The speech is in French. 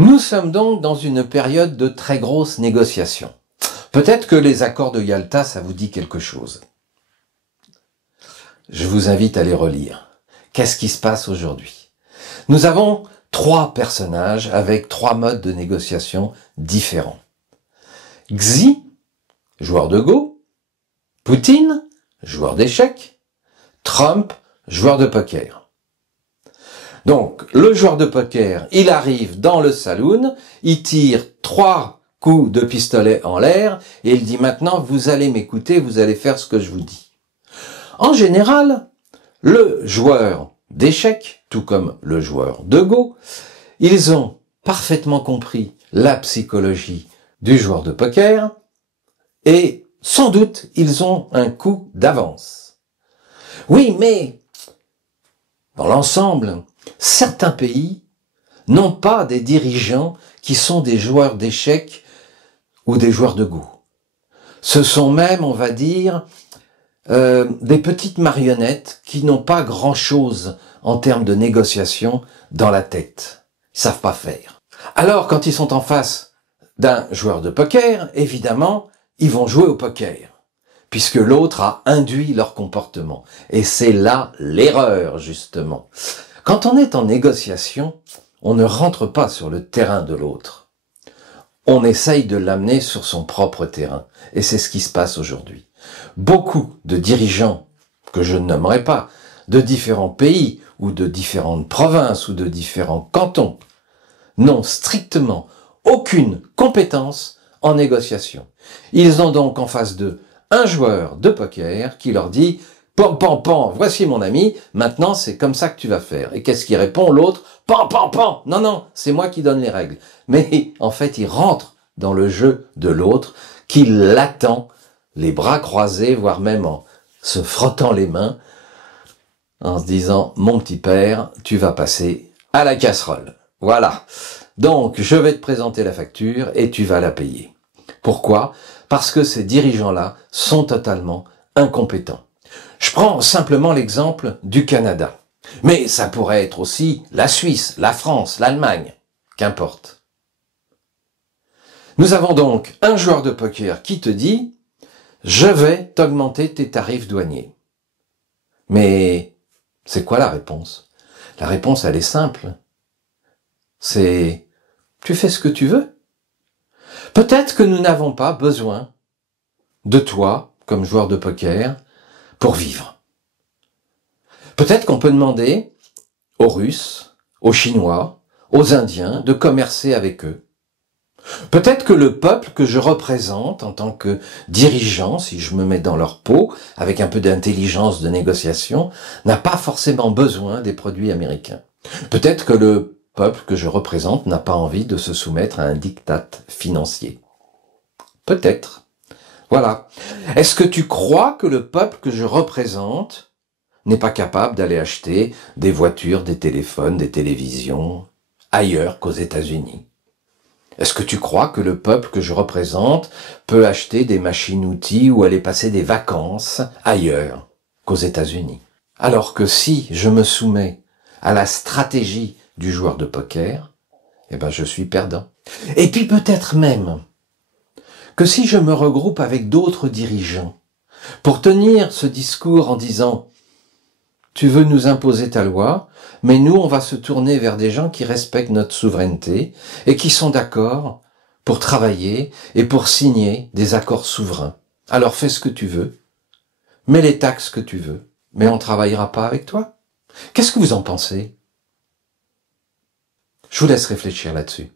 Nous sommes donc dans une période de très grosses négociations. Peut-être que les accords de Yalta, ça vous dit quelque chose. Je vous invite à les relire. Qu'est-ce qui se passe aujourd'hui? Nous avons 3 personnages avec 3 modes de négociation différents. Xi, joueur de Go, Poutine, joueur d'échecs, Trump, joueur de poker. Donc, le joueur de poker, il arrive dans le saloon, il tire 3 coups de pistolet en l'air et il dit maintenant, vous allez m'écouter, vous allez faire ce que je vous dis. En général, le joueur d'échecs, tout comme le joueur de Go, ils ont parfaitement compris la psychologie du joueur de poker et sans doute ils ont un coup d'avance. Oui, mais dans l'ensemble, certains pays n'ont pas des dirigeants qui sont des joueurs d'échecs ou des joueurs de Go. Ce sont même, on va dire, des petites marionnettes qui n'ont pas grand-chose en termes de négociation dans la tête. Ils savent pas faire. Alors, quand ils sont en face d'un joueur de poker, évidemment, ils vont jouer au poker, puisque l'autre a induit leur comportement. Et c'est là l'erreur, justement. Quand on est en négociation, on ne rentre pas sur le terrain de l'autre. On essaye de l'amener sur son propre terrain. Et c'est ce qui se passe aujourd'hui. Beaucoup de dirigeants, que je ne nommerai pas, de différents pays ou de différentes provinces ou de différents cantons, n'ont strictement aucune compétence en négociation. Ils ont donc en face d'eux un joueur de poker qui leur dit « Pam, pam, pam, voici mon ami, maintenant c'est comme ça que tu vas faire. » Et qu'est-ce qui répond l'autre? « Pam, pam, pam, non, non, c'est moi qui donne les règles. » Mais en fait, il rentre dans le jeu de l'autre qui l'attend, les bras croisés, voire même en se frottant les mains, en se disant « Mon petit père, tu vas passer à la casserole. » Voilà. Donc, je vais te présenter la facture et tu vas la payer. Pourquoi? Parce que ces dirigeants-là sont totalement incompétents. Je prends simplement l'exemple du Canada. Mais ça pourrait être aussi la Suisse, la France, l'Allemagne, qu'importe. Nous avons donc un joueur de poker qui te dit « Je vais t'augmenter tes tarifs douaniers. » Mais c'est quoi la réponse? La réponse, elle est simple. C'est « Tu fais ce que tu veux. » Peut-être que nous n'avons pas besoin de toi, comme joueur de poker, pour vivre. Peut-être qu'on peut demander aux Russes, aux Chinois, aux Indiens de commercer avec eux. Peut-être que le peuple que je représente en tant que dirigeant, si je me mets dans leur peau, avec un peu d'intelligence de négociation, n'a pas forcément besoin des produits américains. Peut-être que le peuple que je représente n'a pas envie de se soumettre à un diktat financier. Peut-être. Voilà. Est-ce que tu crois que le peuple que je représente n'est pas capable d'aller acheter des voitures, des téléphones, des télévisions ailleurs qu'aux États-Unis? Est-ce que tu crois que le peuple que je représente peut acheter des machines-outils ou aller passer des vacances ailleurs qu'aux États-Unis? Alors que si je me soumets à la stratégie du joueur de poker, eh ben je suis perdant. Et puis peut-être même que si je me regroupe avec d'autres dirigeants pour tenir ce discours en disant « Tu veux nous imposer ta loi, mais nous on va se tourner vers des gens qui respectent notre souveraineté et qui sont d'accord pour travailler et pour signer des accords souverains. Alors fais ce que tu veux, mets les taxes que tu veux, mais on ne travaillera pas avec toi. » Qu'est-ce que vous en pensez? Je vous laisse réfléchir là-dessus.